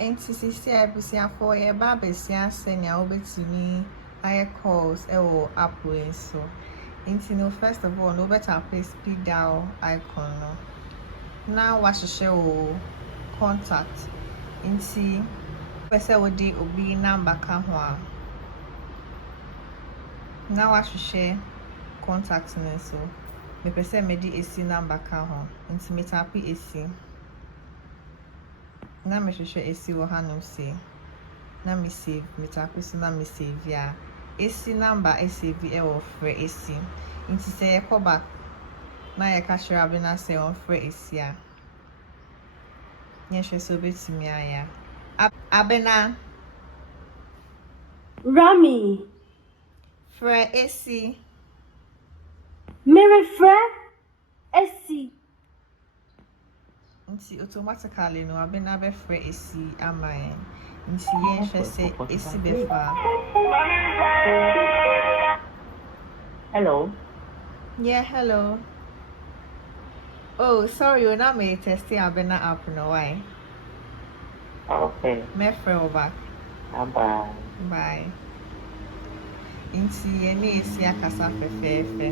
Enti sisi abusiafo ye ba besia senya obetumi aye calls ewo app we so. Enti no first of all no better press speed dial icon no. Now wahwehwe wo contact. Enti pese wo di obi number ka ho a. Now wahwehwe contact no so. Me pese me di AC number ka ho. Enti me tap AC. Na me hwehwe AC wo hanom se. Na me save me tap so na me save ya. AC number save e wo frɛ AC. Nti se ye call back na ye ka hwere Abena se on frɛ AC a. Nye hwɛ so betimi aya. Abena Rami frɛ AC. Mary Frɛ AC. Nti automatically no Abena be frɛ AC amaye. Nti ye hwɛ se AC be fa. Hello. Yeah, hello. Oh, sorry, you na me testing Abena app no why? Okay. Me frɛ back. Bye. Bye. Inti ye ni AC akasa fefefe.